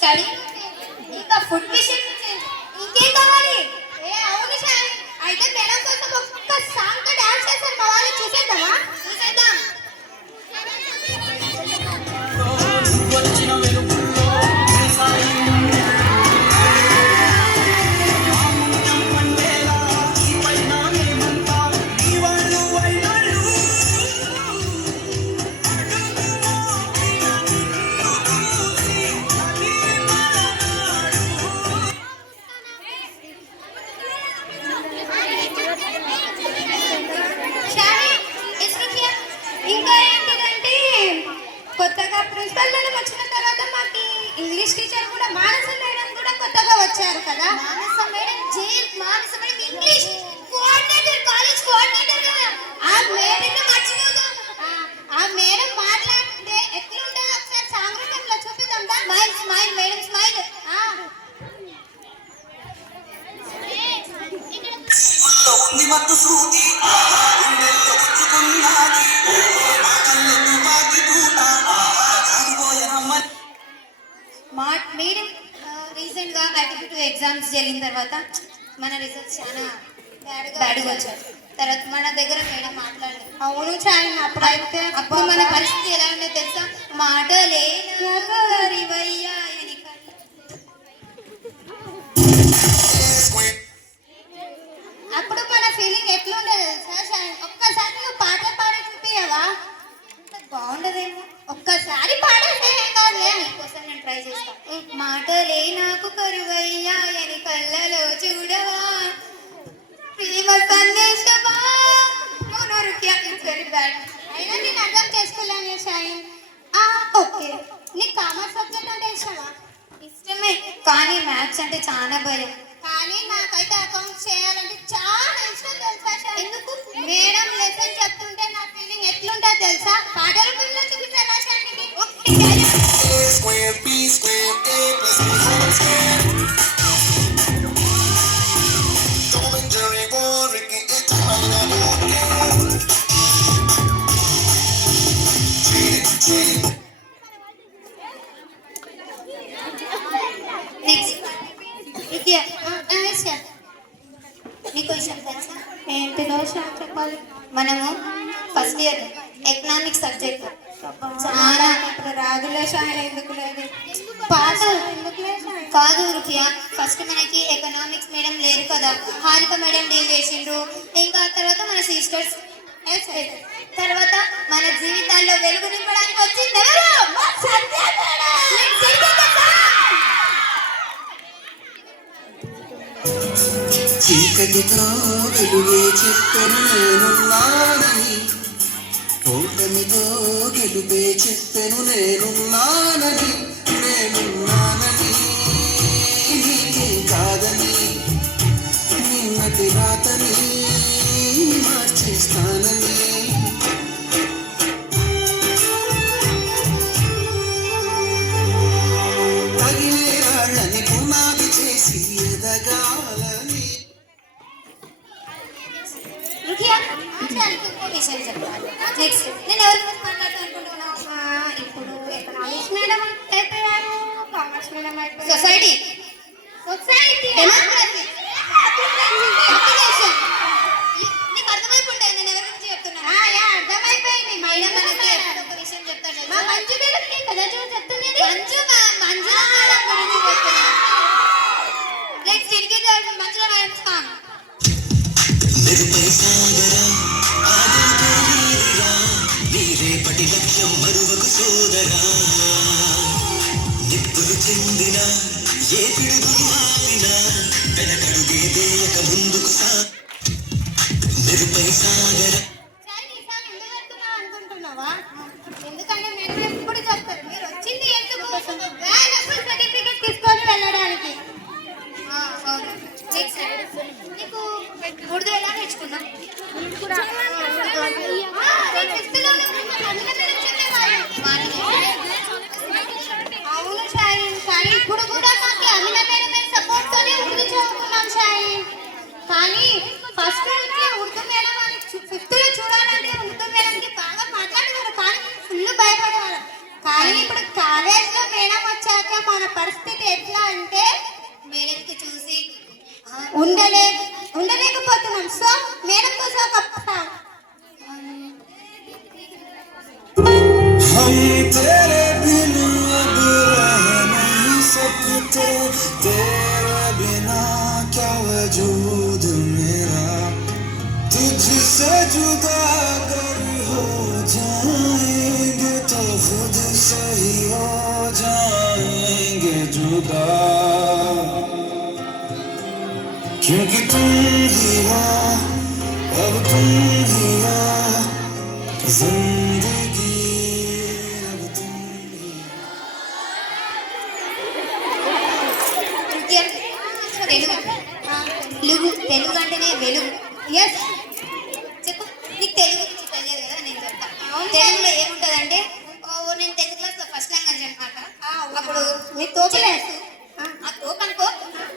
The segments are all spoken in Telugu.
స్టడీ ఇంకా ఫుడ్ విషయం ఇంకేం కావాలి? ఏ అవును షాయి, అయితే మేడం కోసం ఒక్క సాంగ్ తో డాన్స్ చేశారు మా వాళ్ళు, చూసేద్దామా? చూసేద్దాం. ఇంకా ఏంటిదంటే కొత్తగా ప్రిన్సిపల్ మేడం వచ్చిన తర్వాత మాకు ఇంగ్లీష్ టీచర్ కూడా మానస మేడం కూడా కొత్తగా వచ్చారు కదా. Manasa madam English coordinator, college coordinator కదా. ఆ మేడం మర్చిపోదు. ఆ మేడం మాట్లాడితే ఎట్లుంటుందో ఒకసారి సాంగ్రూపంలో చూపిద్దాం. Smile smile madam smile. Madam రీసెంట్గా ఐటీ2 ఎగ్జామ్స్ జరిగిన తర్వాత మన రిజల్ట్స్ చాలా బ్యాడ్గా వచ్చారు. తర్వాత మన దగ్గర మేడం మాట్లాడలేదు. అవును చాయ్, అప్పుడు మన పరిస్థితి ఎలా ఉండేది తెలుసా? మాటలే అప్పుడు మన ఫీలింగ్ ఎట్లుండేది తెలుసా? ఒక్కసారి నువ్వు పాట పాడి చూపించవా? బాగుండదేమో, ఒక్కసారి పాడేసే కాదు, నీకోసం నేను ట్రై చేస్తాను. మాటలే నాకు కరువయ్యాయని కళ్ళలో చూడవా, ప్రేమ సందేశమా అయినా నేను అర్థం చేసుకోలేను షాయి. ఓకే, నీకు కామర్స్ సబ్జెక్ట్ అంటే ఇష్టమా? ఇష్టమే, కానీ మ్యాథ్స్ అంటే చాలా భయం. కానీ నాకైతే అకౌంట్స్ చేయాలంటే చాలా ఇష్టం తెలుసా షాయి. ఎందుకు? మేడం లెసన్ చెప్తుంటే నా ఫీలింగ్ ఎట్లుంటుంది తెలుసా? పాట రూపంలో చూపిస్తారా షాయికి? నీకు విషయం తెలుసా? ఏంటిదో చెప్పాలి. మనము ఫస్ట్ ఇయర్ ఎకనామిక్స్ సబ్జెక్ట్ చాలా ఇప్పుడు రాదులే షాయి. ఎందుకు లేదు పాట కాదు రుకియా, ఫస్ట్ మనకి ఎకనామిక్స్ మేడం లేరు కదా, హారిక మేడం డీల్ చేసిండ్రు. ఇంకా తర్వాత మన సిస్టర్స్, తర్వాత మన జీవితాల్లో వెలుగు నింపడానికి వచ్చింది చీకటితో వెలుగే చెప్పెను నేనున్నానని, ఓటమితో గెలుపే చెప్పెను నేనున్నానని, నేనున్నానని నీకే కాదని, నిన్నటి రాతని మార్చేస్తానని. తగిలే రాళ్ళని పునాది చేసి ఎదగాలని. విషయం చెప్పాలి. నెక్స్ట్ నేను ఎవరి గురించి మాట్లాడుతూ అనుకుంటున్నావు? ఇప్పుడు ఎకనామిక్స్ మేడం అయిపోయారు, కామర్స్ మేడం అయిపోయారు, సొసైటీ నీకు అర్థమైపోయింది నేను ఎవరి గురించి చెప్తున్నా? అర్థమైపోయింది. మేడం మనకి ఒక విషయం చెప్తాడు. మంజు మేడం కదా చెప్తుంది. మంజు మేడం గురించి చెప్తున్నా. నెక్స్ట్ ఇంటికి మంజుల మేడం సాంగ్. రేపటి లక్ష్యం మరువకు సోదరా, నిప్పులు చెందిన ఏ పిడుగులు ఆపిన వెనకడుగే దేయక ముందుకు మెరుపై సాగర. అనుకుంటున్నావా? ఎందుకంటే మీరు ఎప్పుడు చెప్తారు, మీరు వచ్చింది ఎందుకు? సర్టిఫికేట్ తీసుకొని వెళ్ళడానికి. నీకు ఉర్దూ ఎలా నేర్చుకున్నావు? అవును షాయి, కానీ ఇప్పుడు కూడా మాకు అమిన మేడం సపోర్ట్ తోనే ఉర్దూ చదువుకున్నాం షాయి. కానీ ఫస్ట్ ఉర్దూ మేడం ఫిఫ్త్ లో చూడాలంటే ఉర్దూ మేడంకి బాగా మాట్లాడేవారు, కానీ ఫుల్ భయపడేవారు. కానీ ఇప్పుడు కాలేజ్ లో మేడం వచ్చాక అయితే మన పరిస్థితి ఎట్లా అంటే మేడంకి చూసి ఉండలేకపోతున్నాం. సో మేడం కోసం ఒక हम तेरे बिन अब रह नहीं सकते, तेरे बिना क्या वजूद मेरा, तुझसे जुदा अगर हो जाएंगे तो खुद से ही हो जाएंगे जुदा, क्योंकि तुम ही हो, अब तुम ही हो जिंदगी, अब तुम ही తెలుగు అంటేనే వెలుగు. ఎస్ చెప్పు, నీకు తెలుగు గురించి తెలియదు కదా, నేను చెప్తాను. తెలుగులో ఏముంటుందంటే, నేను 10th క్లాస్లో ఫస్ట్ లాంగ్వేజ్ అనమాట. అప్పుడు మీ తోకలేదు ఆ తోక అనుకో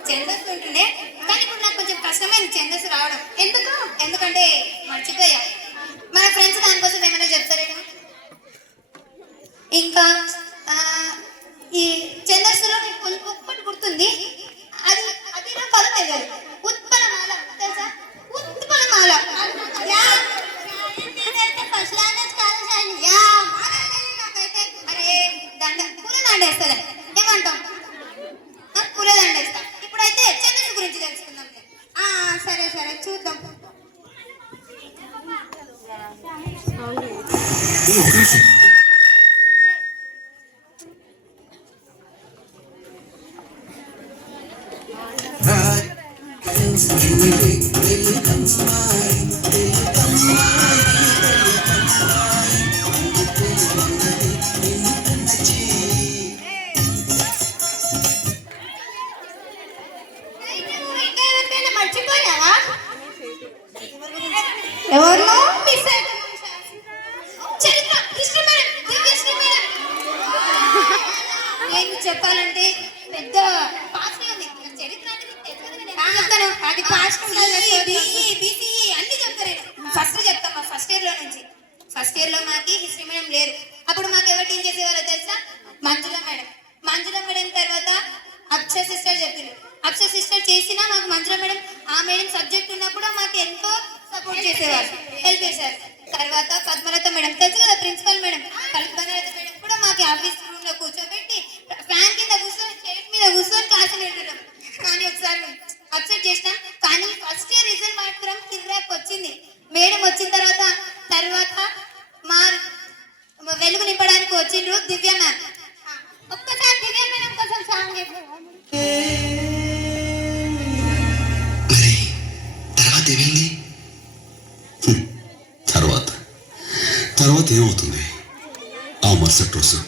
ఛందస్సు ఉంటుండే, కానీ ఇప్పుడు నాకు కొంచెం కష్టమైంది ఛందస్సు రావడం. ఎందుకంటే మర్చిపోయా. మన ఫ్రెండ్స్ దానికోసం ఏమైనా చెప్తారేమో. ఇంకా ఈ ఛందస్సులో నీకు ఒక్కటి గుర్తుంది, అది అది నా పదం తెలియదు. ఉత్పలమాల తెలుసా? ఉత్పలమాల ఫస్ట్ లాంగ్వేజ్ కాదు. నాకైతే అరే దండ పూల దండ వేస్తుంది, ఏమంటాం? పూల దండ వేస్తా. ఇప్పుడైతే ఛందస్సు గురించి తెలుసుకుందాం. సరే సరే చూద్దాం. మర్చిపోయావా? ఎవరు మిస్ చరిత్ర హిస్టరీ మేడం, హిస్టరీ మేడం. నేను చెప్పాలంటే పెద్ద పాస్ట్ ఉంది. చరిత్ర అంటే చెప్తాను, అది పాస్ట్ బీసీ అన్ని చెప్తారు. ఫస్ట్ చెప్తాం. ఫస్ట్ ఇయర్లో నుంచి ఫస్ట్ ఇయర్లో మాకి హిస్టరీ మేడం లేరు. అప్పుడు మాకు ఎవరు టీం చేసేవారో తెలుసా? మంజుల మేడం. మంజుల మేడం తర్వాత అక్ష సిస్టర్ చెప్పారు. అక్ష సిస్టర్ చేసినా మాకు మంజుల మేడం, ఆ మేడం సబ్జెక్ట్ ఉన్నప్పుడు మాకు ఎంతో సపోర్ట్ చేసేవారు, హెల్ప్ చేశారు. తర్వాత పద్మలత మేడం తెలుసు కదా, ప్రిన్సిపల్ మేడం. పద్మలత మేడం కూడా మాకు ఆఫీస్ రూమ్ లో కూర్చోబెట్టి ఫ్యాన్ కింద కూర్చొని చైర్ మీద కూర్చొని క్లాసులు పెట్టడం. కానీ ఒకసారి అప్సెట్ చేసినాం. కానీ ఫస్ట్ ఇయర్ రిజల్ట్ మాత్రం కిర్రాక్ వచ్చింది. మేడం వచ్చిన తర్వాత మా వెలుగు నింపడానికి వచ్చిండ్రు దివ్య మ్యామ్. ఒక్కసారి దివ్య మేడం కోసం సాంగ్ మరి తర్వాత ఏమైంది? తర్వాత ఏమవుతుంది? ఆ మరుసటి రోజు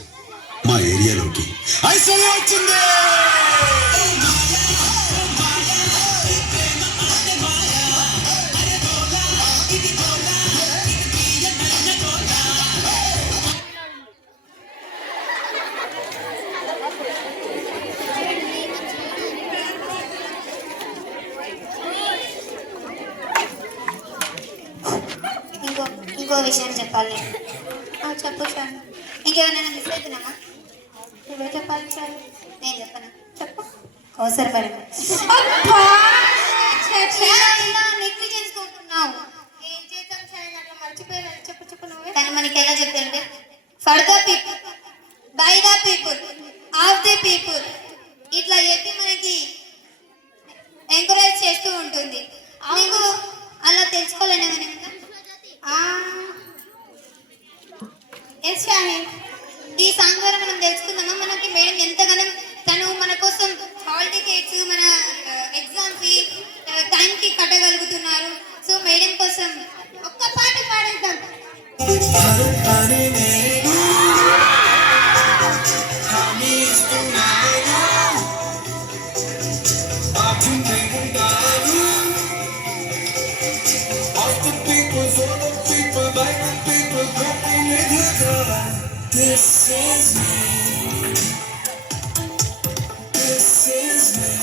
మా ఏరియాలోకి ఐశ్వర్య వచ్చింది. ఇంకో విషయం చెప్పాలి. చెప్పు సార్. ఇంకేమైనా మిస్ అవుతున్నామా? నువ్వే చెప్పాలి సార్. నేను చెప్పనా? చెప్పు. అవసరం పడి నెగ్గి చేసుకుంటున్నావు. ఏం చేద్దాం సార్, అట్లా మర్చిపోయా. చెప్పు నువ్వే. కానీ మనకి ఎలా చెప్తారంటే, for the people, by the people, of the people, ఇట్లా చెప్పి మనకి ఎంకరేజ్ చేస్తూ ఉంటుంది. మీకు అలా తెలుసుకోవాలని ఏమైనా ఈ సాంగ్ ద్వారా మనం తెలుసుకుందామా? మనకి మేడం ఎంతగానో తను మన కోసం హాల్ టికెట్స్, మన ఎగ్జామ్ ఫీ టైంకి కట్టగలుగుతున్నారు. సో మేడం కోసం ఒక్క పాట పాడేద్దాం. This is me. This is me.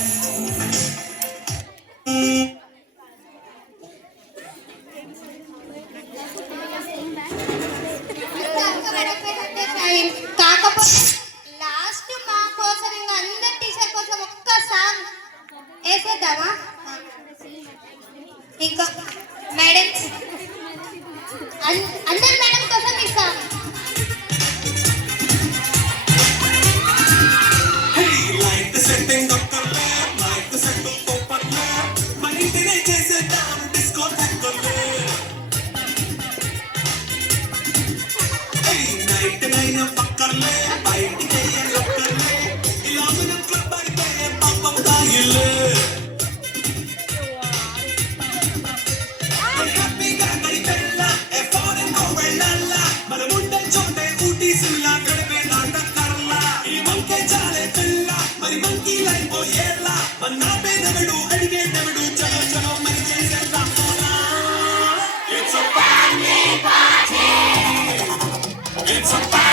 కాకపోతే లాస్ట్ మా కోసం వేసేద్దామా? ఇంకా మేడమ్స్ అందరు మేడం కోసం ఇస్తాం. It's a